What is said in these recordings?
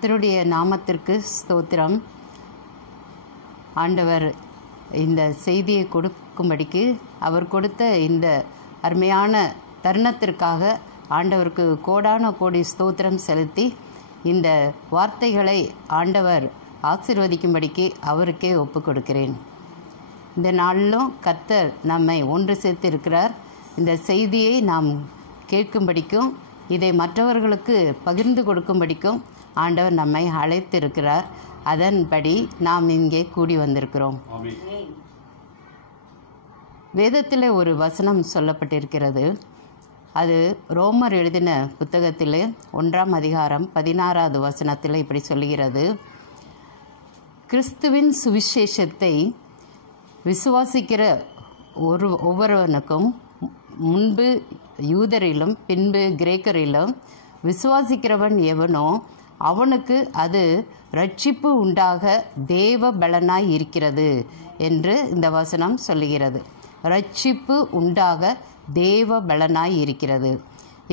கர்த்தருடைய நாமத்திற்கு ஸ்தோத்திரம். ஆண்டவர் இந்த செய்தியை கொடுக்கும்படிக்கு அவர் கொடுத்த இந்த அருமையான தருணத்திற்காக ஆண்டவருக்கு கோடான கோடி ஸ்தோத்திரம் செலுத்தி இந்த வார்த்தைகளை ஆண்டவர் ஆசீர்வதிக்கும்படிக்கு அவருக்கே ஒப்பு கொடுக்கிறேன். இந்த நாளிலும் கர்த்தர் நம்மை ஒன்று சேர்த்து இருக்கிறார். இந்த செய்தியை நாம் கேட்கும்படிக்கும் இதை மற்றவர்களுக்கு பகிர்ந்து கொடுக்கும்படிக்கும் ஆண்டவர் நம்மை அழைத்து இருக்கிறார். அதன்படி நாம் இங்கே கூடி வந்திருக்கிறோம். வேதத்தில் ஒரு வசனம் சொல்லப்பட்டிருக்கிறது. அது ரோமர் எழுதின புத்தகத்தில் 1ஆம் அதிகாரம் 16வது வசனத்தில் இப்படி சொல்லுகிறது: கிறிஸ்துவின் சுவிசேஷத்தை விசுவாசிக்கிற ஒவ்வொருவனுக்கும் முன்பு யூதரிலும் பின்பு கிரேக்கரிலும் விசுவாசிக்கிறவன் எவனோ அவனுக்கு அது இரட்சிப்பு உண்டாக தேவ பலனாய் இருக்கிறது என்று இந்த வசனம் சொல்லுகிறது. இரட்சிப்பு உண்டாக தேவ பலனாய் இருக்கிறது.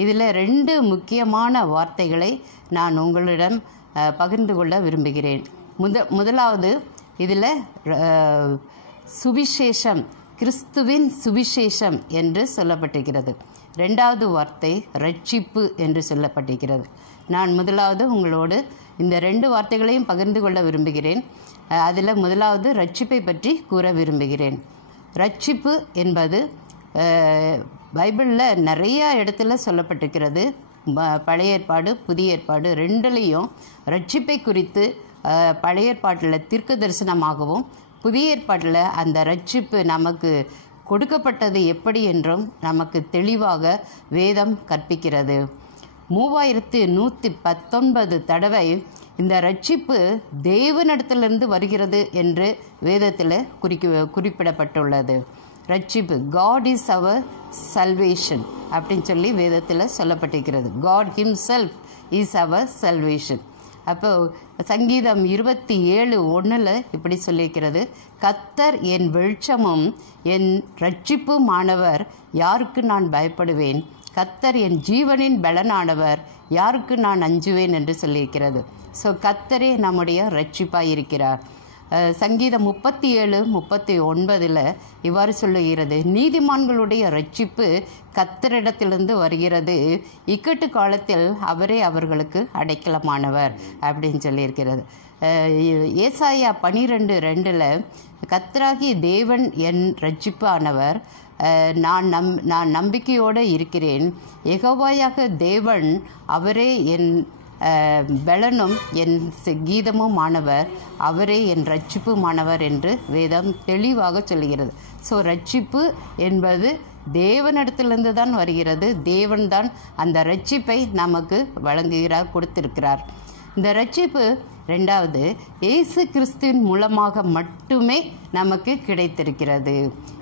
இதில் 2 முக்கியமான வார்த்தைகளை நான் உங்களிடம் பகிர்ந்து கொள்ள விரும்புகிறேன். முதலாவது இதில் சுவிசேஷம், கிறிஸ்துவின் சுவிசேஷம் என்று சொல்லப்பட்டிருக்கிறது. 2வது வார்த்தை இரட்சிப்பு என்று சொல்லப்பட்டிருக்கிறது. நான் முதலாவது உங்களோடு இந்த 2 வார்த்தைகளையும் பகிர்ந்து கொள்ள விரும்புகிறேன். அதில் முதலாவது இரட்சிப்பை பற்றி கூற விரும்புகிறேன். இரட்சிப்பு என்பது பைபிளில் நிறைய இடத்துல சொல்லப்பட்டிருக்கிறது. பழைய ஏற்பாடு புதிய ஏற்பாடு 2லேயும் இரட்சிப்பை குறித்து பழைய ஏற்பாட்டில் தீர்க்க தரிசனமாகவும் புதிய ஏற்பாட்டில் அந்த இரட்சிப்பு நமக்கு கொடுக்கப்பட்டது எப்படி என்றும் நமக்கு தெளிவாக வேதம் கற்பிக்கிறது. 3119 தடவை இந்த இரட்சிப்பு தேவனிடத்திலிருந்து வருகிறது என்று வேதத்தில் குறிப்பிடப்பட்டுள்ளது. இரட்சிப்பு காட் இஸ் அவர் சல்வேஷன் அப்படின்னு சொல்லி வேதத்தில் சொல்லப்பட்டிருக்கிறது. God himself is our salvation. அப்போ சங்கீதம் 27:1 இப்படி சொல்லியிருக்கிறது: கர்த்தர் என் வெளிச்சமும் என் இரட்சிப்புமானவர், யாருக்கு நான் பயப்படுவேன்? கர்த்தர் என் ஜீவனின் பலனானவர், யாருக்கு நான் அஞ்சுவேன் என்று சொல்லியிருக்கிறது. ஸோ கர்த்தரே நம்முடைய இரட்சிப்பாக இருக்கிறார். சங்கீதம் 37:39 இவ்வாறு சொல்லுகிறது: நீதிமான்களுடைய இரட்சிப்பு கர்த்தரிடத்திலிருந்து வருகிறது, இக்கட்டு காலத்தில் அவரே அவர்களுக்கு அடைக்கலமானவர் அப்படின்னு சொல்லியிருக்கிறது. ஏசாயா 12:2 கர்த்தராகிய தேவன் என் இரட்சிப்பானவர், நான் நம்பிக்கையோடு இருக்கிறேன். யெகோவாயாக தேவன் அவரே என் பலனும் என் கீதமும் ஆனவர், அவரே என் இரட்சிப்புமானவர் என்று வேதம் தெளிவாக சொல்கிறது. ஸோ இரட்சிப்பு என்பது தேவனிடத்திலிருந்து தான் வருகிறது. தேவன்தான் அந்த இரட்சிப்பை நமக்கு வழங்குகிறார், கொடுத்திருக்கிறார். இந்த இரட்சிப்பு 2வது இயேசு கிறிஸ்துவின் மூலமாக மட்டுமே நமக்கு கிடைத்திருக்கிறது.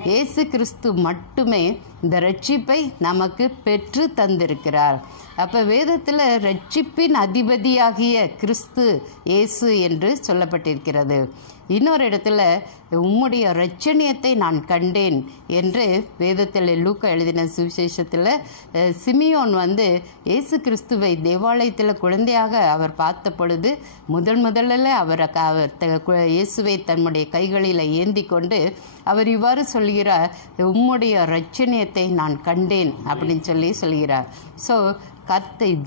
இயேசு கிறிஸ்து மட்டுமே இந்த இரட்சிப்பை நமக்கு பெற்று தந்திருக்கிறார். அப்போ வேதத்தில் இரட்சிப்பின் அதிபதியாகிய கிறிஸ்து இயேசு என்று சொல்லப்பட்டிருக்கிறது. இன்னொரு இடத்துல உம்முடைய இரட்சணியத்தை நான் கண்டேன் என்று வேதத்தில் லூக்கா எழுதின சுவிசேஷத்தில் சிமியோன் இயேசு கிறிஸ்துவை தேவாலயத்தில் குழந்தையாக அவர் பார்த்த பொழுது முதலில் அவர் இயேசுவை தன்னுடைய கைகளில் ஏந்தி கொண்டு அவர் இவ்வாறு சொல்கிறார்: உம்முடைய இரட்சணியத்தை நான் கண்டேன் அப்படின்னு சொல்கிறார். So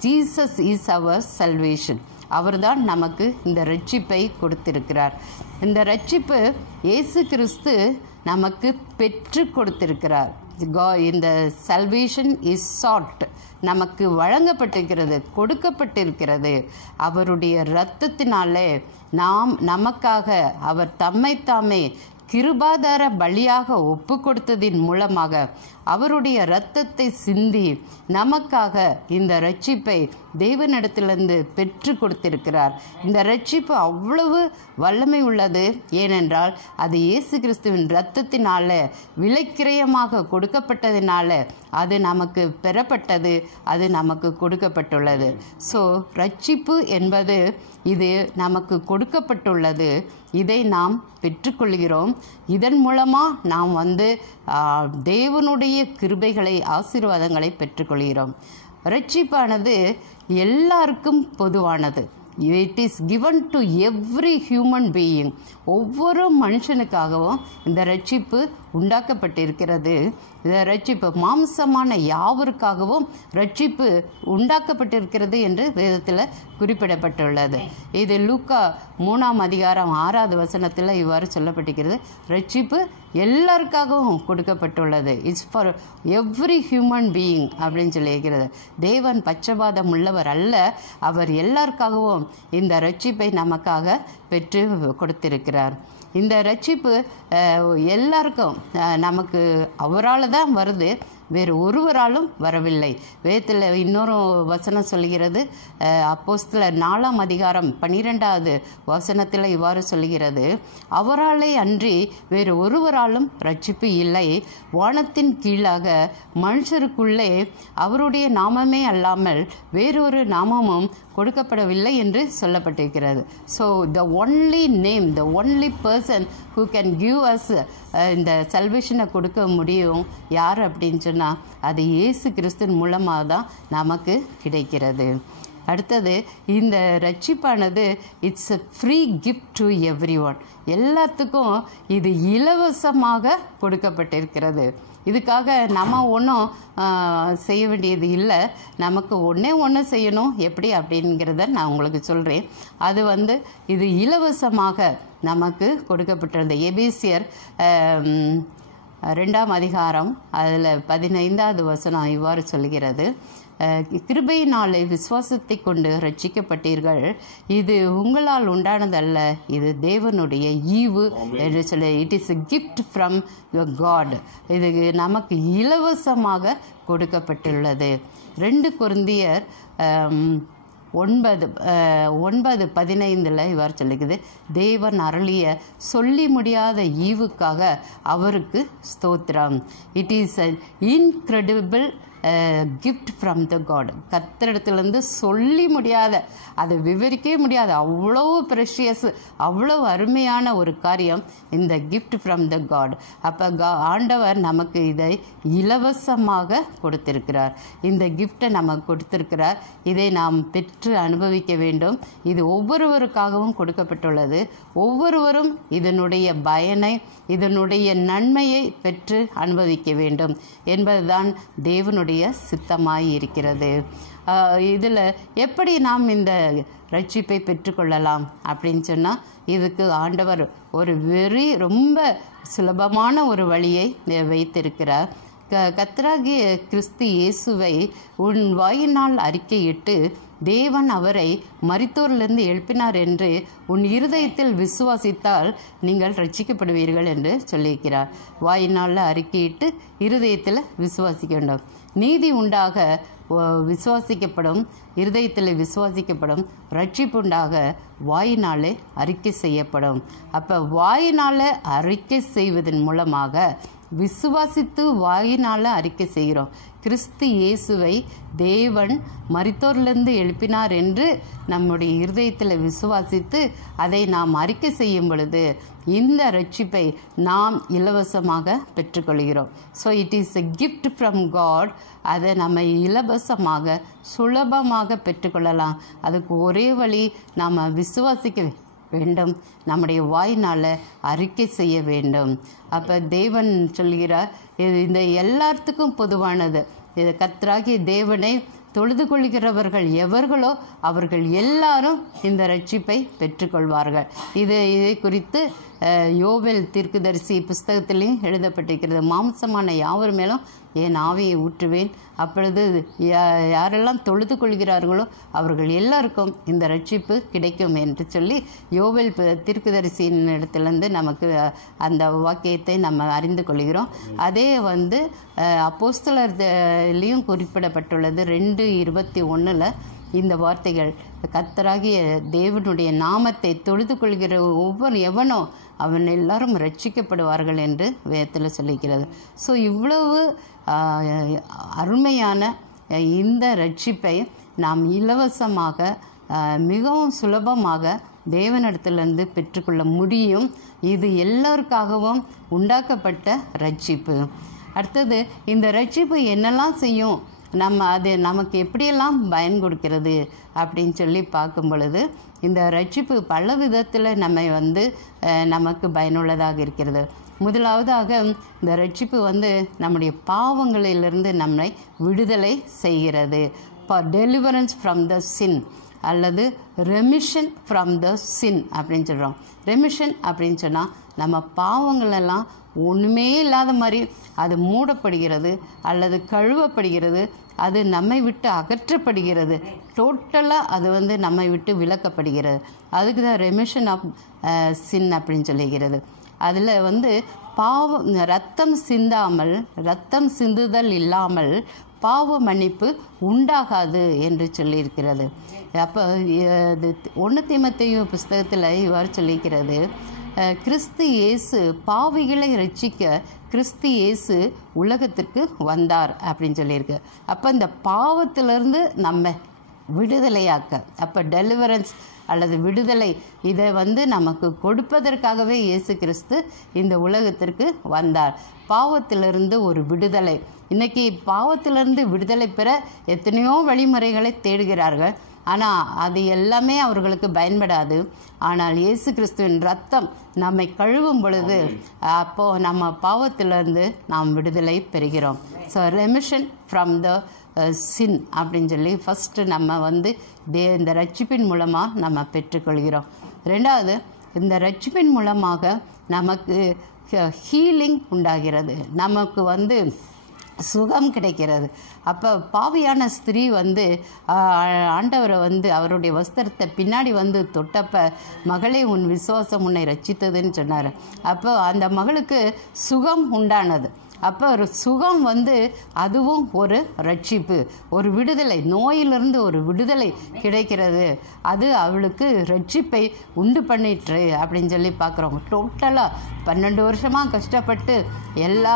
Jesus is our salvation. அவர்தான் நமக்கு இந்த இரட்சிப்பை கொடுத்திருக்கிறார். இந்த இரட்சிப்பு இயேசு கிறிஸ்து நமக்கு பெற்று கொடுத்திருக்கிறார். இந்த சல்வேஷன் இஸ் சாட், நமக்கு வழங்கப்பட்டிருக்கிறது, கொடுக்கப்பட்டிருக்கிறது. அவருடைய இரத்தத்தினாலே நமக்காக அவர் தம்மைத்தாமே கிருபாதார பலியாக ஒப்பு கொடுத்ததின் மூலமாக அவருடைய இரத்தத்தை சிந்தி நமக்காக இந்த இரட்சிப்பை தேவனிடத்திலிருந்து பெற்று கொடுத்திருக்கிறார். இந்த இரட்சிப்பு அவ்வளவு வல்லமை உள்ளது. ஏனென்றால் அது இயேசு கிறிஸ்துவின் இரத்தத்தினால விலைக்கிரயமாக கொடுக்கப்பட்டதினால அது நமக்கு பெறப்பட்டது, அது நமக்கு கொடுக்கப்பட்டுள்ளது. ஸோ இரட்சிப்பு என்பது இது நமக்கு கொடுக்கப்பட்டுள்ளது. இதை நாம் பெற்றுக்கொள்கிறோம். இதன் மூலமாக நாம் தேவனுடைய கிருபைகளை, ஆசீர்வாதங்களை பெற்றுக்கொள்கிறோம். இரட்சிப்பானது எல்லாருக்கும் பொதுவானது. It is given to every human being. ஒவ்வொரு மனுஷனுக்காகவும் இந்த ரட்சிப்பு உண்டாக்கப்பட்டிருக்கிறது. இந்த ரட்சிப்பு மாம்சமான யாவருக்காகவும் ரட்சிப்பு உண்டாக்கப்பட்டிருக்கிறது என்று வேதத்தில் குறிப்பிடப்பட்டுள்ளது. இது லூக்கா 3:6 இவ்வாறு சொல்லப்பட்டிருக்கிறது. ரட்சிப்பு எல்லாருக்காகவும் கொடுக்கப்பட்டுள்ளது. It's for every human being அப்படின்னு சொல்லியிருக்கிறது. தேவன் பட்சபாதம் உள்ளவர் அல்ல, அவர் எல்லாருக்காகவும் இந்த ரட்சிப்பை நமக்காக பெற்று கொடுத்திருக்கிறார். இந்த ரட்சிப்பு எல்லாருக்கும் நமக்கு அவரால் தான் வருது, வேறு ஒருவராலும் வரவில்லை. வேதத்தில் இன்னொரு வசனம் சொல்கிறது. அப்போஸ்தலர் 4:12 இவ்வாறு சொல்கிறது, அவராலே அன்றி வேறு ஒருவராலும் ரட்சிப்பு இல்லை. வானத்தின் கீழாக மனுஷருக்குள்ளே அவருடைய நாமமே அல்லாமல் வேறொரு நாமமும் கொடுக்கப்படவில்லை என்று சொல்லப்பட்டிருக்கிறது. So the only name, the only person who can give us இந்த சல்வேஷனை கொடுக்க முடியும் யார் அப்படின்னு சொன்னால் அது இயேசு கிறிஸ்துவின் மூலமாக தான் நமக்கு கிடைக்கிறது. அடுத்தது, இந்த ரட்சிப்பானது it's a free gift to every one. எல்லாத்துக்கும் இது இலவசமாக கொடுக்கப்பட்டிருக்கிறது. இதுக்காக நம்ம ஒன்றும் செய்ய வேண்டியது இல்லை. நமக்கு ஒன்று செய்யணும். எப்படி அப்படிங்கிறத நான் உங்களுக்கு சொல்கிறேன். அது இது இலவசமாக நமக்கு கொடுக்கப்பட்டிருந்த எபேசியர் 2 அதில் 15 இவ்வாறு சொல்கிறது, கிருபையினாலே விசுவாசத்தை கொண்டு ரட்சிக்கப்பட்டீர்கள், இது உங்களால் உண்டானதல்ல, இது தேவனுடைய ஈவு என்று சொல்லி, it is a gift from God. இது நமக்கு இலவசமாக கொடுக்கப்பட்டுள்ளது. 2 கொரிந்தியர் 9:15 இவ்வாறு சொல்லுகிறது, தேவன் அருளிய சொல்லி முடியாத ஈவுக்காக அவருக்கு ஸ்தோத்திரம். It is an incredible gift from the God. கர்த்தரிடத்துலேருந்து சொல்லி முடியாத, அதை விவரிக்கவே முடியாது, அவ்வளோ ப்ரெஷியஸ், அவ்வளோ அருமையான ஒரு காரியம் இந்த கிஃப்ட் ஃப்ரம் த காட். அப்போ ஆண்டவர் நமக்கு இதை இலவசமாக கொடுத்திருக்கிறார். இந்த கிஃப்டை நமக்கு கொடுத்திருக்கிறார். இதை நாம் பெற்று அனுபவிக்க வேண்டும். இது ஒவ்வொருவருக்காகவும் கொடுக்கப்பட்டுள்ளது. ஒவ்வொருவரும் இதனுடைய பயனை, இதனுடைய நன்மையை பெற்று அனுபவிக்க வேண்டும் என்பதுதான் தேவனுடைய சித்தமாய் இருக்கிறது. இதில் எப்படி நாம் இந்த ரட்சிப்பை பெற்றுக்கொள்ளலாம் அப்படின்னு சொன்னால், இதுக்கு ஆண்டவர் ஒரு ரொம்ப சுலபமான ஒரு வழியை வைத்திருக்கிறார். கர்த்தராகிய கிறிஸ்து இயேசுவை உன் வாயினால் அறிக்கையிட்டு தேவன் அவரை மரித்தோரிலிருந்து எழுப்பினார் என்று உன் இருதயத்தில் விசுவாசித்தால் நீங்கள் ரட்சிக்கப்படுவீர்கள் என்று சொல்லியிருக்கிறார். வாயினால் அறிக்கையிட்டு இருதயத்தில் விசுவாசிக்க வேண்டும். நீதி உண்டாக விசுவாசிக்கப்படும், இருதயத்தில் விசுவாசிக்கப்படும். ரட்சிப்புண்டாக வாயினாலே அறிக்கை செய்யப்படும். அப்போ வாயினால் அறிக்கை செய்வதன் மூலமாக விசுவாசித்து வாயினால் அறிக்கை செய்கிறோம். கிறிஸ்து இயேசுவை தேவன் மரித்தோரிலிருந்து எழுப்பினார் என்று நம்முடைய இருதயத்தில் விசுவாசித்து அதை நாம் அறிக்கை செய்யும் பொழுது இந்த ரட்சிப்பை நாம் இலவசமாக பெற்றுக்கொள்கிறோம். So it is a gift from God. அதை நம்ம இலவசமாக சுலபமாக பெற்றுக்கொள்ளலாம். அதுக்கு ஒரே வழி, நாம் விசுவாசிக்க வேண்டும், நம்முடைய வாயினால் அறிக்கை செய்ய வேண்டும். அப்போ தேவன் சொல்கிறார், இந்த எல்லாத்துக்கும் பொதுவானது. இது கர்த்தராகிய தேவனை தொழுது கொள்கிறவர்கள் எவர்களோ அவர்கள் எல்லாரும் இந்த ரட்சிப்பை பெற்றுக்கொள்வார்கள். இதை குறித்து யோவேல் தீர்க்கதரிசி புஸ்தகத்திலையும் எழுதப்பட்டிருக்கிறது. மாம்சமான யாவர் மேலும் என் ஆவியை ஊற்றுவேன், அப்பொழுது யாரெல்லாம் தொழுது கொள்கிறார்களோ அவர்கள் எல்லாருக்கும் இந்த ரட்சிப்பு கிடைக்கும் என்று சொல்லி யோவேல் தீர்க்கதரிசியின் இடத்துலேருந்து நமக்கு அந்த வாக்கியத்தை நம்ம அறிந்து கொள்கிறோம். அதே அப்போஸ்தலர்லையும் குறிப்பிடப்பட்டுள்ளது. 2:21 இந்த வார்த்தைகள், கர்த்தராகிய தேவனுடைய நாமத்தை தொழுது கொள்கிற எவனோ அவன் எல்லாரும் ரட்சிக்கப்படுவார்கள் என்று வேதத்தில் சொல்லிக்கிறது. ஸோ இவ்வளவு அருமையான இந்த ரட்சிப்பை நாம் இலவசமாக மிகவும் சுலபமாக தேவனிடத்திலிருந்து பெற்றுக்கொள்ள முடியும். இது எல்லோருக்காகவும் உண்டாக்கப்பட்ட ரட்சிப்பு. அடுத்தது, இந்த ரட்சிப்பு என்னெல்லாம் செய்யும் அது நமக்கு எப்படியெல்லாம் பயன் கொடுக்கிறது அப்படின்னு சொல்லி பார்க்கும் பொழுது இந்த ரட்சிப்பு பல விதத்தில் நமக்கு பயனுள்ளதாக இருக்கிறது. முதலாவதாக இந்த ரட்சிப்பு நம்முடைய பாவங்களிலிருந்து நம்மை விடுதலை செய்கிறது. டெலிவரன்ஸ் ஃப்ரம் த சின் அல்லது ரெமிஷன் ஃப்ரம் த சின் அப்படின்னு சொல்கிறோம். ரெமிஷன் அப்படின்னு சொன்னால் நம்ம பாவங்களெல்லாம் ஒன்றுமே இல்லாத மாதிரி அது மூடப்படுகிறது அல்லது கழுவப்படுகிறது, அது நம்மை விட்டு அகற்றப்படுகிறது, டோட்டலாக அது நம்மை விட்டு விலக்கப்படுகிறது. அதுக்கு தான் ரெமிஷன் ஆஃப் சின் அப்படின்னு சொல்லிக்கிறது. அதில் பாவம் ரத்தம் சிந்துதல் இல்லாமல் பாவ மன்னிப்பு உண்டாகாது என்று சொல்லியிருக்கிறது. அப்போ 1 தீமோத்தேயு புஸ்தகத்தில் இவ்வாறு சொல்லியிருக்கிறது, கிறிஸ்து இயேசு பாவிகளை ரட்சிக்க கிறிஸ்து இயேசு உலகத்திற்கு வந்தார் அப்படின்னு சொல்லியிருக்கு. அப்போ இந்த பாவத்திலிருந்து நம்ம விடுதலையாக்க, அப்போ டெலிவரன்ஸ் அல்லது விடுதலை இதை நமக்கு கொடுப்பதற்காகவே இயேசு கிறிஸ்து இந்த உலகத்திற்கு வந்தார். பாவத்திலிருந்து ஒரு விடுதலை. இன்றைக்கி பாவத்திலிருந்து விடுதலை பெற எத்தனையோ வழிமுறைகளை தேடுகிறார்கள். ஆனால் அது எல்லாமே அவர்களுக்கு பயன்படாது. ஆனால் இயேசு கிறிஸ்துவின் ரத்தம் நம்மை கழுவும் பொழுது அப்போது நம்ம பாவத்திலிருந்து நாம் விடுதலை பெறுகிறோம். ஸோ ரெமிஷன் ஃப்ரம் த சின் அப்படின்னு சொல்லி ஃபஸ்ட்டு நம்ம இந்த ரட்சிப்பின் மூலமாக நம்ம பெற்றுக்கொள்கிறோம். ரெண்டாவது, இந்த ரட்சிப்பின் மூலமாக நமக்கு ஹீலிங் உண்டாகிறது, நமக்கு சுகம் கிடைக்கிறது. அப்போ பாவியான ஸ்திரீ ஆண்டவரை அவருடைய வஸ்திரத்தை பின்னாடி தொட்டப்ப, மகளே உன் விசுவாசம் உன்னை ரட்சித்ததுன்னு சொன்னார். அப்போ அந்த மகளுக்கு சுகம் உண்டானது. அப்போ ஒரு சுகம் அதுவும் ஒரு ரட்சிப்பு, ஒரு விடுதலை, நோயிலிருந்து ஒரு விடுதலை கிடைக்கிறது. அது அவளுக்கு ரட்சிப்பை உண்டு பண்ணிட்டு அப்படின்னு சொல்லி பார்க்குறோம். டோட்டலாக 12 வருஷமாக கஷ்டப்பட்டு எல்லா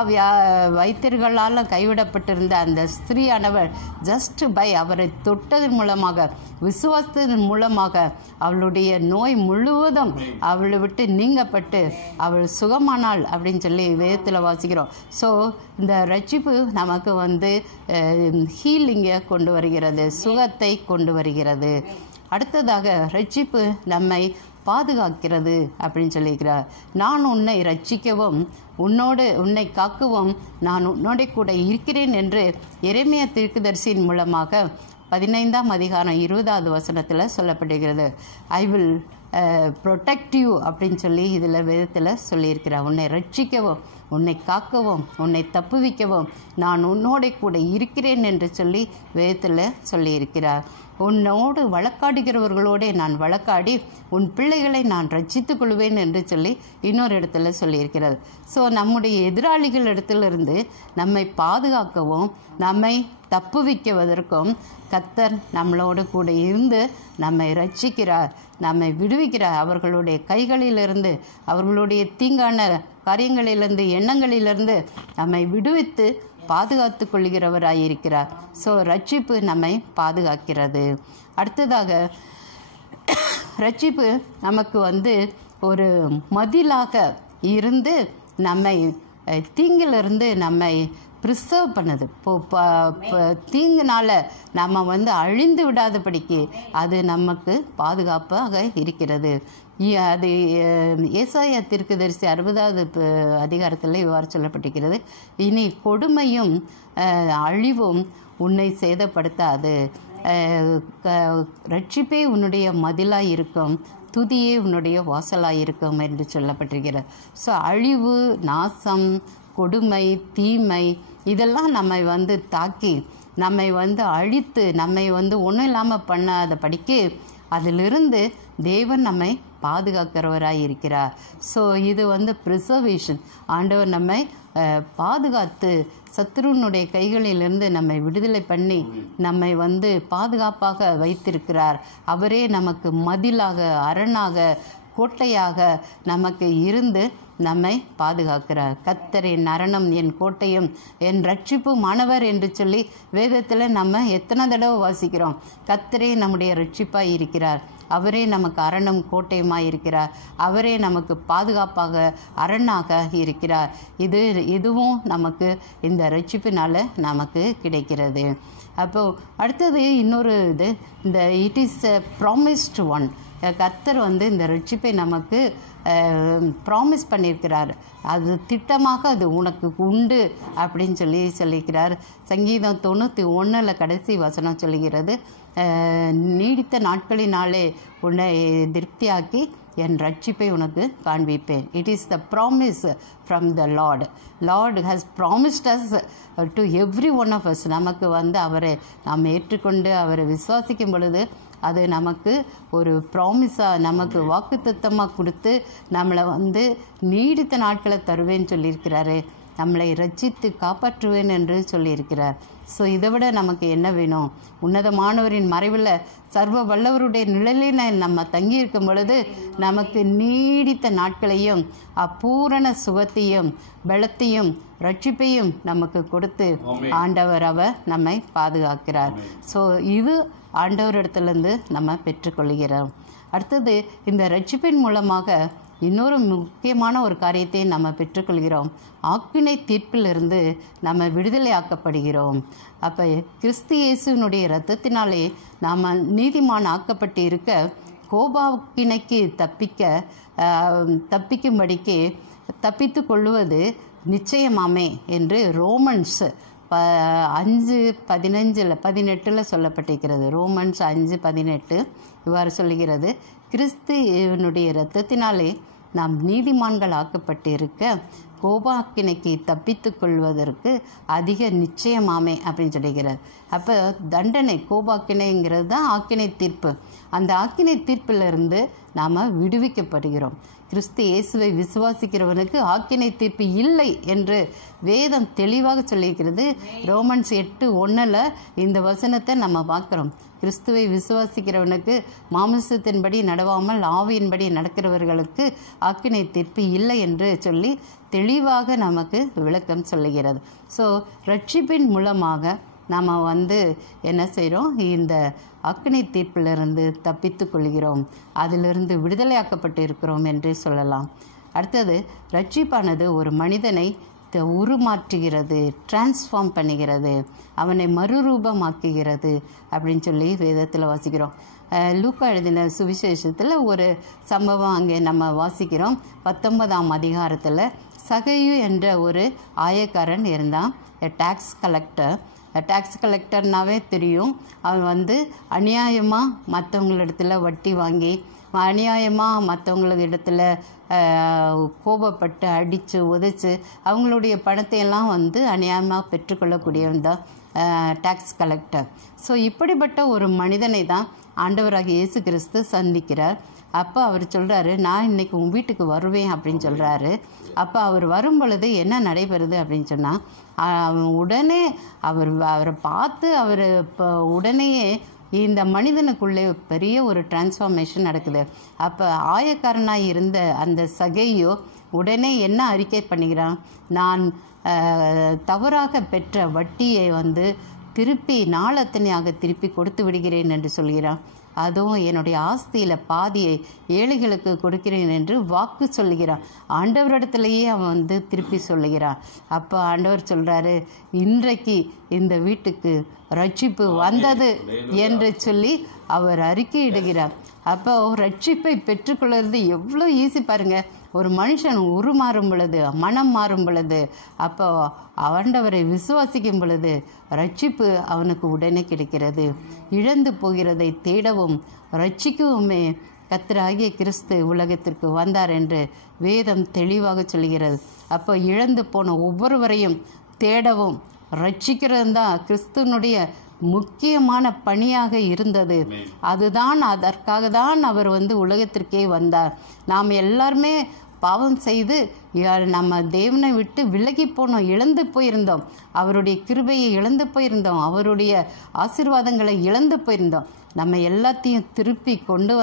வைத்தியர்களால் கைவிடப்பட்டிருந்த அந்த ஸ்திரீயானவள் ஜஸ்ட் பை அவரை தொட்டதன் மூலமாக, விசுவாசத்தின் மூலமாக அவளுடைய நோய் முழுவதும் அவளை விட்டு நீங்கப்பட்டு அவள் சுகமானாள் அப்படின்னு சொல்லி வேதத்தில் வாசிக்கிறோம். ஸோ இந்த ரட்சிப்பு நமக்கு ஹீலிங்கை கொண்டு வருகிறது, சுகத்தை கொண்டு வருகிறது. அடுத்ததாக ரட்சிப்பு நம்மை பாதுகாக்கிறது அப்படின்னு சொல்லியிருக்கிறார். நான் உன்னை ரட்சிக்கவும் உன்னை காக்கவும் நான் உன்னோட கூட இருக்கிறேன் என்று எரேமியா தீர்க்கதரிசியின் மூலமாக 15ஆம் அதிகாரம் 20வது வசனத்தில் சொல்லப்படுகிறது. ஐ வில் ப்ரொடெக்ட் யூ அப்படின்னு சொல்லி இதில் வேதத்தில் சொல்லியிருக்கிறார். உன்னை ரட்சிக்கவும் உன்னை காக்கவும் உன்னை தப்புவிக்கவும் நான் உன்னோட கூட இருக்கிறேன் என்று சொல்லி வேதத்தில் சொல்லியிருக்கிறார். உன்னோடு வழக்காடுகிறவர்களோடு நான் வழக்காடி உன் பிள்ளைகளை நான் ரட்சித்துக் கொள்வேன் என்று சொல்லி இன்னொரு இடத்துல சொல்லியிருக்கிறது. ஸோ நம்முடைய எதிராளிகள் இடத்திலிருந்து நம்மை பாதுகாக்கவும் நம்மை தப்புவிக்குவதற்கும் கர்த்தர் நம்மளோடு கூட இருந்து நம்மை ரட்சிக்கிறார், நம்மை விடுவிக்கிறார். அவர்களுடைய கைகளிலிருந்து, அவர்களுடைய தீங்கான காரியங்களிலிருந்து, எண்ணங்களிலிருந்து நம்மை விடுவித்து பாதுகாத்து கொள்கிறவராயிருக்கிறார். ஸோ ரட்சிப்பு நம்மை பாதுகாக்கிறது. அடுத்ததாக ரட்சிப்பு நமக்கு ஒரு மதிலாக இருந்து நம்மை தீங்கிலிருந்து நம்மை ப்ரிசர்வ் பண்ணுது. தீங்குனால நம்ம அழிந்து விடாதபடிக்கு அது நமக்கு பாதுகாப்பாக இருக்கிறது. அது ஏசாயா தீர்க்கதரிசி 60வது அதிகாரத்தில் இவ்வாறு சொல்லப்பட்டிருக்கிறது, இனி கொடுமையும் அழிவும் உன்னை சேதப்படுத்தாது, ரட்சிப்பே உன்னுடைய மதிலாக இருக்கும், துதியே உன்னுடைய வாசலாக இருக்கும் என்று சொல்லப்பட்டிருக்கிறது. ஸோ அழிவு, நாசம், கொடுமை, தீமை இதெல்லாம் நம்மை தாக்கி நம்மை அழித்து நம்மை ஒன்றும் இல்லாமல் பண்ணாத படிக்கு அதிலிருந்து தேவன் நம்மை பாதுகாக்கிறவராக இருக்கிறார். ஸோ இது ப்ரிசர்வேஷன். ஆண்டவர் நம்மை பாதுகாத்து சத்ருனுடைய கைகளிலிருந்து நம்மை விடுதலை பண்ணி நம்மை பாதுகாப்பாக வைத்திருக்கிறார். அவரே நமக்கு மதிலாக, அரணாக, கோட்டையாக நமக்கு இருந்து நம்மை பாதுகாக்கிறார். கர்த்தர் என் அரணம், என் கோட்டையும், என் ரட்சிப்புமானவர் என்று சொல்லி வேதத்தில் நம்ம எத்தனை தடவை வாசிக்கிறோம். கர்த்தரே நம்முடைய ரட்சிப்பாக இருக்கிறார். அவரே நமக்கு அரணும் கோட்டையுமாய் இருக்கிறார். அவரே நமக்கு பாதுகாப்பாக அரணாக இருக்கிறார். இதுவும் நமக்கு இந்த ரட்சிப்பினால் நமக்கு கிடைக்கிறது. அப்போது அடுத்தது இன்னொரு இது, இந்த it is a promised one. கர்த்தர் இந்த ரட்சிப்பை நமக்கு ப்ராமிஸ் பண்ணியிருக்கிறார். அது திட்டமாக அது உனக்கு உண்டு அப்படின்னு சொல்லியிருக்கிறார். சங்கீதம் 91 கடைசி வசனம் சொல்லுகிறது, நீடித்த நாட்களினாலே உன்னை திருப்தியாக்கி என் ரட்சிப்பை உனக்கு காண்பிப்பேன். It is the promise from the Lord. Lord has promised us to every one of us. நமக்கு அவரை நாம் ஏற்றுக்கொண்டு அவரை விசுவாசிக்கும் பொழுது அது நமக்கு ஒரு ப்ராமிஸாக, நமக்கு வாக்குத்தத்தமாக கொடுத்து நம்மளை நீடித்த நாட்களை தருவேன்னு சொல்லியிருக்கிறாரு. நம்மளை ரட்சித்து காப்பாற்றுவேன் என்று சொல்லியிருக்கிறார். ஸோ இதை விட நமக்கு என்ன வேணும்? உன்னதமானவரின் மறைவில் சர்வ வல்லவருடைய நிழலில் நம்ம தங்கியிருக்கும் பொழுது நமக்கு நீடித்த நாட்களையும் பூரண சுகத்தையும் பலத்தையும் ரட்சிப்பையும் நமக்கு கொடுத்து ஆண்டவர் அவர் நம்மை பாதுகாக்கிறார். ஸோ இது ஆண்டவரிடத்துலேருந்து நம்ம பெற்றுக்கொள்கிறோம். அடுத்தது இந்த ரட்சிப்பின் மூலமாக இன்னொரு முக்கியமான ஒரு காரியத்தை நம்ம பெற்றுக்கொள்கிறோம். ஆக்கினை தீர்ப்பிலிருந்து நம்ம விடுதலை ஆக்கப்படுகிறோம். அப்போ கிறிஸ்து இயேசுவினுடைய இரத்தத்தினாலே நாம் நீதிமான் ஆக்கப்பட்டு இருக்க கோபாக்கினைக்கு தப்பிக்கும்படிக்கு தப்பித்து கொள்வது நிச்சயமாமே என்று ரோமன்ஸ் 5:18 சொல்லப்பட்டிருக்கிறது. ரோமன்ஸ் 5:18 இவ்வாறு சொல்லுகிறது, கிறிஸ்துவனுடைய இரத்தத்தினாலே நாம் நீதிமான்கள் ஆக்கப்பட்டு இருக்க கோபாக்கினைக்கு தப்பித்து கொள்வதற்கு அதிக நிச்சயமாமே அப்படின்னு சொல்லுகிறார். அப்போ தண்டனை கோபாக்கினைங்கிறது தான் ஆக்கினை தீர்ப்பு. அந்த ஆக்கினை தீர்ப்பிலிருந்து நாம் விடுவிக்கப்படுகிறோம். கிறிஸ்து இயேசுவை விசுவாசிக்கிறவனுக்கு ஆக்கினை தீர்ப்பு இல்லை என்று வேதம் தெளிவாக சொல்லியிருக்கிறது. ரோமன்ஸ் 8:1 இந்த வசனத்தை நம்ம பார்க்குறோம். கிறிஸ்துவை விசுவாசிக்கிறவனுக்கு மாமிசத்தின்படி நடவாமல் ஆவியின்படி நடக்கிறவர்களுக்கு ஆக்கினை தீர்ப்பு இல்லை என்று சொல்லி தெளிவாக நமக்கு விளக்கம் சொல்லுகிறது. ஸோ ரட்சிப்பின் மூலமாக நாம் என்ன செய்கிறோம்? இந்த அக்கினை தீர்ப்பிலிருந்து தப்பித்து கொள்கிறோம், அதிலிருந்து விடுதலையாக்கப்பட்டு இருக்கிறோம் என்று சொல்லலாம். அடுத்தது, ரட்சிப்பானது ஒரு மனிதனை உருமாற்றுகிறது, டிரான்ஸ்ஃபார்ம் பண்ணுகிறது, அவனை மறுரூபமாக்குகிறது அப்படின்னு சொல்லி வேதத்தில் வாசிக்கிறோம். லூக்கா எழுதின சுவிசேஷத்தில் ஒரு சம்பவம் அங்கே நம்ம வாசிக்கிறோம். 19ஆம் அதிகாரத்தில் சகையு என்ற ஒரு ஆயக்காரன் இருந்தான், டாக்ஸ் கலெக்டர்னாவே தெரியும். அவன் அநியாயமாக மற்றவங்களிடத்துல வட்டி வாங்கி, அநியாயமாக மற்றவங்களிடத்துல கோபப்பட்டு அடித்து உதைச்சு அவங்களுடைய பணத்தையெல்லாம் அநியாயமாக பெற்றுக்கொள்ளக்கூடியவன் தான் டாக்ஸ் கலெக்டர். ஸோ இப்படிப்பட்ட ஒரு மனிதனை தான் ஆண்டவராக இயேசு கிறிஸ்து சந்திக்கிறார். அப்போ அவர் சொல்கிறாரு, நான் இன்றைக்கி உன் வீட்டுக்கு வருவேன் அப்படின்னு சொல்கிறாரு. அப்போ அவர் வரும் பொழுது என்ன நடைபெறுது அப்படின்னு சொன்னால், உடனே அவரை பார்த்து அவர் இப்போ உடனேயே இந்த மனிதனுக்குள்ளே பெரிய ஒரு டிரான்ஸ்ஃபார்மேஷன் நடக்குது. அப்போ ஆயக்காரனாக இருந்த அந்த சகையோ உடனே என்ன அறிக்கை பண்ணுகிறான்? நான் தவறாக பெற்ற வட்டியை திருப்பி நாளத்தனையாக திருப்பி கொடுத்து விடுகிறேன் என்று சொல்கிறான். அதுவும் என்னுடைய ஆஸ்தியில் பாதியை ஏழைகளுக்கு கொடுக்கிறேன் என்று வாக்கு சொல்லுகிறான். ஆண்டவரிடத்துலையே அவன் திருப்பி சொல்லுகிறான். அப்போ ஆண்டவர் சொல்கிறாரு, இன்றைக்கு இந்த வீட்டுக்கு ரட்சிப்பு வந்தது என்று சொல்லி அவர் அறிக்கையிடுகிறார். அப்போ ரட்சிப்பை பெற்றுக்கொள்வது எவ்வளோ ஈஸி பாருங்கள். ஒரு மனுஷன் உருமாறும் பொழுது, மனம் மாறும் பொழுது, அப்போ ஆண்டவரை விசுவாசிக்கும் பொழுது ரட்சிப்பு அவனுக்கு உடனே கிடைக்கிறது. இழந்து போகிறதை தேடவும் ரட்சிக்கவுமே கர்த்தராகிய கிறிஸ்து உலகத்திற்கு வந்தார் என்று வேதம் தெளிவாக சொல்கிறது. அப்போ இழந்து போன ஒவ்வொருவரையும் தேடவும் ரட்சிக்கிறது தான் கிறிஸ்துவனுடைய முக்கியமான பணியாக இருந்தது. அதுதான், அதற்காக தான் அவர் உலகத்திற்கே வந்தார். நாம் எல்லாருமே பாவம் செய்து நம்ம தேவனை விட்டு விலகி போனோம், இழந்து போயிருந்தோம், அவருடைய கிருபையை இழந்து போயிருந்தோம், அவருடைய ஆசீர்வாதங்களை இழந்து போயிருந்தோம். நம்ம எல்லாத்தையும் திருப்பி கொண்டு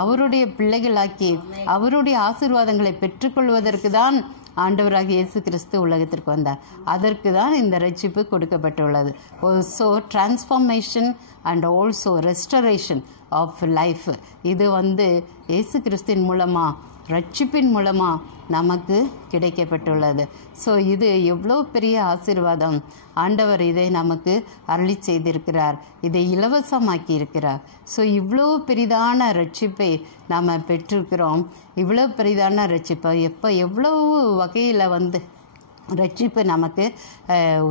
அவருடைய பிள்ளைகளாக்கி அவருடைய ஆசீர்வாதங்களை பெற்றுக்கொள்வதற்கு தான் ஆண்டவராக இயேசு கிறிஸ்து உலகத்திற்கு வந்தார். அதற்கு தான் இந்த ரட்சிப்பு கொடுக்கப்பட்டுள்ளது. So transformation and also restoration of life. இது வந்து இயேசு கிறிஸ்துவின் மூலமாக, ரட்சிப்பின் மூலமாக நமக்கு கிடைக்கப்பட்டுள்ளது. ஸோ இது எவ்வளோ பெரிய ஆசீர்வாதம். ஆண்டவர் இதை நமக்கு அருளி செய்திருக்கிறார், இதை இலவசமாக்கி இருக்கிறார். ஸோ இவ்வளோ பெரிதான ரட்சிப்பை நாம் பெற்றிருக்கிறோம். இவ்வளோ பெரிதான ரட்சிப்பை எவ்வளோ வகையில் வந்து ரட்சிப்பு நமக்கு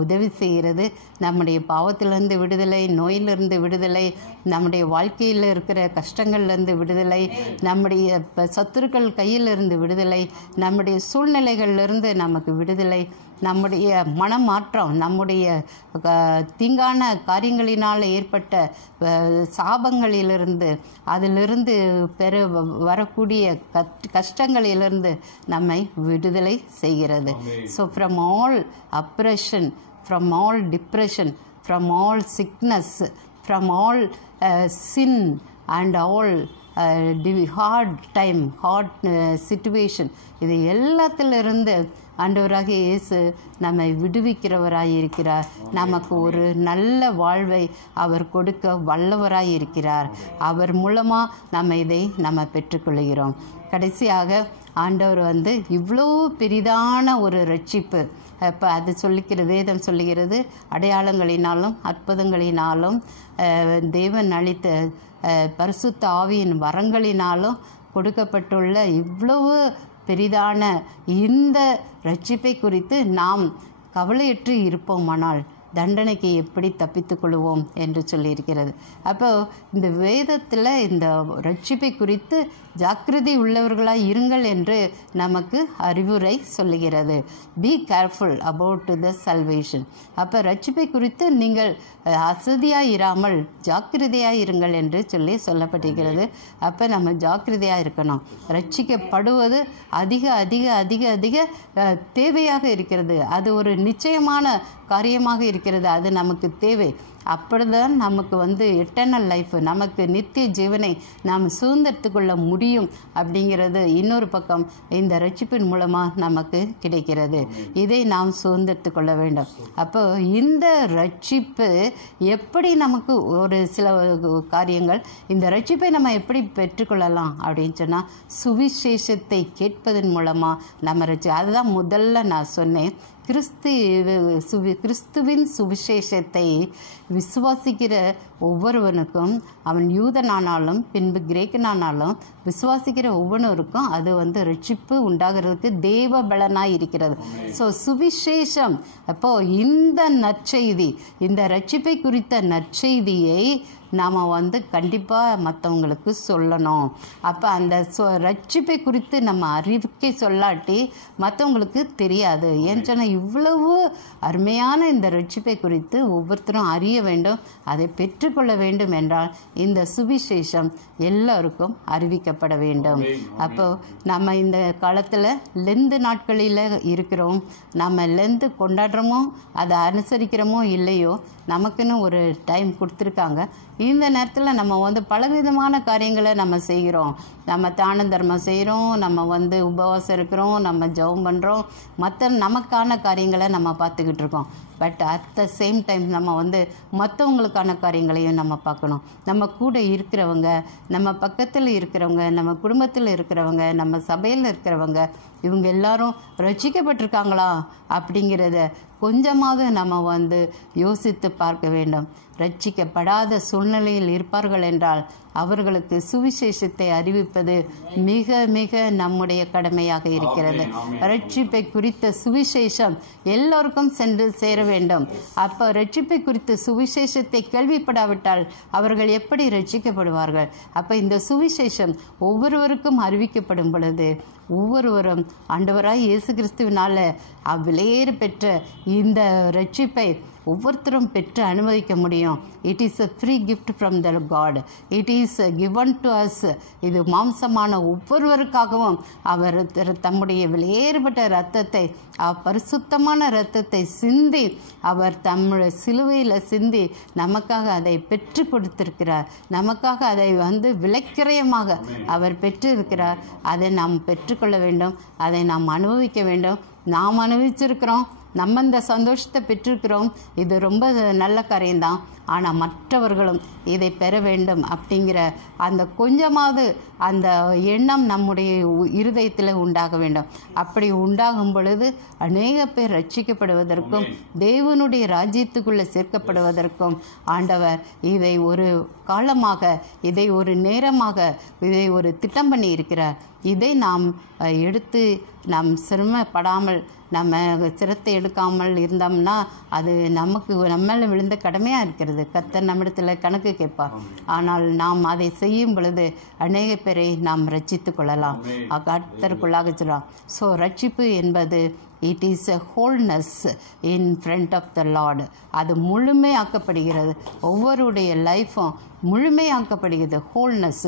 உதவி செய்கிறது. நம்முடைய பாவத்திலிருந்து விடுதலை, நோயிலிருந்து விடுதலை, நம்முடைய வாழ்க்கையில் இருக்கிற கஷ்டங்கள்லேருந்து விடுதலை, நம்முடைய சத்துருக்கள் கையிலிருந்து விடுதலை, நம்முடைய சூழ்நிலைகளிலிருந்து நமக்கு விடுதலை, நம்முடைய மனமாற்றம், நம்முடைய தீங்கான காரியங்களினால் ஏற்பட்ட சாபங்களிலிருந்து, அதிலிருந்து வரக்கூடிய கஷ்டங்களிலிருந்து நம்மை விடுதலை செய்கிறது. So from all oppression, from all depression, from all sickness, from all sin and all hard time, hard situation, இது எல்லாத்திலிருந்து ஆண்டவராகிய இயேசு நம்மை விடுவிக்கிறவராய் இருக்கிறார். நமக்கு ஒரு நல்ல வாழ்வை அவர் கொடுக்க வல்லவராய் இருக்கிறார். அவர் மூலமாக நம்ம பெற்றுக்கொள்கிறோம். கடைசியாக ஆண்டவர் வந்து இவ்வளோ பெரிதான ஒரு ரட்சிப்பு, இப்போ அது வேதம் சொல்லுகிறது, அடையாளங்களினாலும் அற்புதங்களினாலும் தேவன் அளித்த பரிசுத்த ஆவியின் வரங்களினாலும் கொடுக்கப்பட்டுள்ள இவ்வளவு பெரிதான இந்த ரட்சிப்பை குறித்து நாம் கவலையற்று இருப்போமானால் தண்டனைக்கு எப்படி தப்பித்து கொள்வோம் என்று சொல்லியிருக்கிறது. அப்போ இந்த வேதத்தில் இந்த ரட்சிப்பை குறித்து ஜாக்கிரதை உள்ளவர்களாக இருங்கள் என்று நமக்கு அறிவுரை சொல்லுகிறது. Be careful about the salvation. அப்போ ரட்சிப்பை குறித்து நீங்கள் அசதியாக இராமல் ஜாக்கிரதையாக இருங்கள் என்று சொல்லப்பட்டிருக்கிறது. அப்போ நம்ம ஜாக்கிரதையாக இருக்கணும். ரட்சிக்கப்படுவது அதிக அதிக அதிக அதிக தேவையாக இருக்கிறது. அது ஒரு நிச்சயமான காரியமாக இருக்கிறது. அது நமக்கு தேவை. அப்படிதான் நமக்கு வந்து எட்டர்னல் லைஃப், நமக்கு நித்திய ஜீவனை நாம் சுதந்திரத்துக்கொள்ள முடியும் அப்படிங்கிறது இன்னொரு பக்கம் இந்த ரட்சிப்பின் மூலமாக நமக்கு கிடைக்கிறது. இதை நாம் சுதந்திரத்து கொள்ள வேண்டும். அப்போ இந்த ரட்சிப்பு எப்படி நமக்கு ஒரு சில காரியங்கள், இந்த ரட்சிப்பை நம்ம எப்படி பெற்றுக்கொள்ளலாம் அப்படின்னு சொன்னால் சுவிசேஷத்தை கேட்பதன் மூலமாக நம்ம அதுதான் முதல்ல நான் சொன்னேன். கிறிஸ்துவின் சுவிசேஷத்தை விசுவாசிக்கிற ஒவ்வொருவனுக்கும், அவன் யூதனானாலும் பின்பு கிரேக்கனானாலும் விசுவாசிக்கிற ஒவ்வொருவருக்கும் அது வந்து ரட்சிப்பு உண்டாகிறதுக்கு தேவ பலனாய் இருக்கிறது. ஸோ சுவிசேஷம், அப்போது இந்த நற்செய்தி, இந்த ரட்சிப்பை குறித்த நற்செய்தியை நாம் வந்து கண்டிப்பாக மற்றவங்களுக்கு சொல்லணும். அப்போ அந்த ரட்சிப்பை குறித்து நம்ம அறிவிக்கை சொல்லாட்டி மற்றவங்களுக்கு தெரியாது. ஏன்னு சொன்னால் இவ்வளவு அருமையான இந்த ரட்சிப்பை குறித்து ஒவ்வொருத்தரும் அறிய வேண்டும், அதை பெற்றுக்கொள்ள வேண்டும் என்றால் இந்த சுவிசேஷம் எல்லோருக்கும் அறிவிக்கப்பட வேண்டும். அப்போது நம்ம இந்த காலத்தில் லெந்து நாட்களில் இருக்கிறோம். நம்ம லெந்து கொண்டாடுறோமோ அதை அனுசரிக்கிறோமோ இல்லையோ, நமக்குன்னு ஒரு டைம் கொடுத்துருக்காங்க. இந்த நேரத்தில் நம்ம வந்து பலவிதமான காரியங்களை நம்ம செய்கிறோம். நம்ம தான தர்மம் செய்கிறோம், நம்ம வந்து உபவாசம் இருக்கிறோம், நம்ம ஜெபம் பண்ணுறோம், மற்ற நமக்கான காரியங்களை நம்ம பார்த்துக்கிட்டு இருக்கோம். But at the same time நம்ம வந்து மற்றவங்களுக்கான காரியங்களையும் நம்ம பார்க்கணும். நம்ம கூட இருக்கிறவங்க, நம்ம பக்கத்தில் இருக்கிறவங்க, நம்ம குடும்பத்தில் இருக்கிறவங்க, நம்ம சபையில் இருக்கிறவங்க, இவங்க எல்லாரும் ரட்சிக்கப்பட்டிருக்காங்களா அப்படிங்கிறத கொஞ்சமாவது நம்ம வந்து யோசித்து பார்க்க வேண்டும். ரட்சிக்கப்படாத சூழ்நிலையில் இருப்பார்கள் என்றால் அவர்களுக்கு சுவிசேஷத்தை அறிவிப்பது மிக மிக நம்முடைய கடமையாக இருக்கிறது. ரட்சிப்பை குறித்த சுவிசேஷம் எல்லோருக்கும் சென்று சேர வேண்டும். அப்போ ரட்சிப்பை குறித்த சுவிசேஷத்தை கேள்விப்படாவிட்டால் அவர்கள் எப்படி ரட்சிக்கப்படுவார்கள்? அப்போ இந்த சுவிசேஷம் ஒவ்வொருவருக்கும் அறிவிக்கப்படும் பொழுது ஒவ்வொருவரும் ஆண்டவராய் இயேசு கிறிஸ்துவினால அவ்விலையேறு பெற்ற இந்த ரட்சிப்பை ஒவ்வொருத்தரும் பெற்று அனுமதிக்க முடியும். It is a free gift from the God. It is given to us. இது மாம்சமான ஒவ்வொருவருக்காகவும் அவர் தம்முடைய விலையேறுபட்ட இரத்தத்தை, பரிசுத்தமான இரத்தத்தை சிந்தி, அவர் தம்முடைய சிலுவையில் சிந்தி நமக்காக அதை பெற்று கொடுத்திருக்கிறார். நமக்காக அதை வந்து விலைக்கிரயமாக அவர் பெற்றிருக்கிறார். அதை நாம் பெற்றுக்கொள்ள வேண்டும், அதை நாம் அனுபவிக்க வேண்டும். நாம் அனுபவிச்சிருக்கிறோம், நம்ம இந்த சந்தோஷத்தை பெற்றிருக்கிறோம். இது ரொம்ப நல்ல காரியம்தான். ஆனால் மற்றவர்களும் இதை பெற வேண்டும் அப்படிங்கிற அந்த கொஞ்சமாவது அந்த எண்ணம் நம்முடைய இருதயத்தில் உண்டாக வேண்டும். அப்படி உண்டாகும் பொழுது அநேக பேர் ரட்சிக்கப்படுவதற்கும் தேவனுடைய ராஜ்யத்துக்குள்ளே சேர்க்கப்படுவதற்கும் ஆண்டவர் இதை ஒரு காலமாக, இதை ஒரு நேரமாக, இதை ஒரு திட்டம் பண்ணி இருக்கிறார். இதை நாம் எடுத்து நாம் சிரமப்படாமல் நம்ம சிரத்தை எடுக்காமல் இருந்தோம்னா அது நமக்கு நம்மள விழுந்த கடமையாக இருக்கிறது. கர்த்தர் நம்மிடத்தில் கணக்கு கேட்பார். ஆனால் நாம் அதை செய்யும் பொழுது அநேக பேரை நாம் ரட்சித்து கொள்ளலாம். கர்த்தருக்குள்ளாக சொல்லலாம். ஸோ ரட்சிப்பு என்பது it is a holiness in front of the Lord. அது முழுமையாக்கப்படுகிறது. ஒவ்வொருடைய லைஃப்பும் முழுமையாக்கப்படுகிறது. ஹோல்னஸ்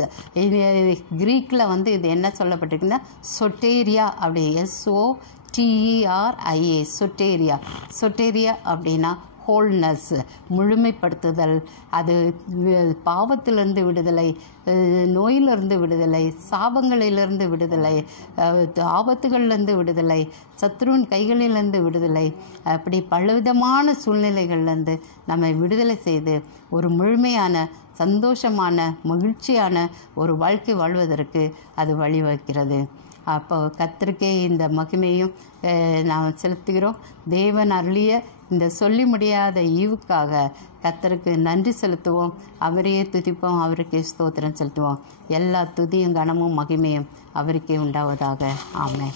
கிரீக்கில் இது என்ன சொல்லப்பட்டிருக்குன்னா சொட்டேரியா அப்படி SOTERIA சொட்டேரியா. சொட்டேரியா அப்படின்னா ஹோல்னஸ், முழுமைப்படுத்துதல். அது பாவத்திலிருந்து விடுதலை, நோயிலிருந்து விடுதலை, சாபங்களிலிருந்து விடுதலை, ஆபத்துகளிலிருந்து விடுதலை, சத்ருவின் கைகளிலிருந்து விடுதலை, அப்படி பலவிதமான சூழ்நிலைகள்லேருந்து நம்மை விடுதலை செய்து ஒரு முழுமையான சந்தோஷமான மகிழ்ச்சியான ஒரு வாழ்க்கை வாழ்வதற்கு அது வழிவகுக்கிறது. அப்போ கர்த்தருக்கே இந்த மகிமையும் நாம் செலுத்துகிறோம். தேவன் அருளிய இந்த சொல்லி முடியாத ஈவுக்காக கர்த்தருக்கு நன்றி செலுத்துவோம். அவரையே துதிப்போம், அவருக்கே ஸ்தோத்திரம் செலுத்துவோம். எல்லா துதியும் கனமும் மகிமையும் அவருக்கே உண்டாவதாக. ஆமென்.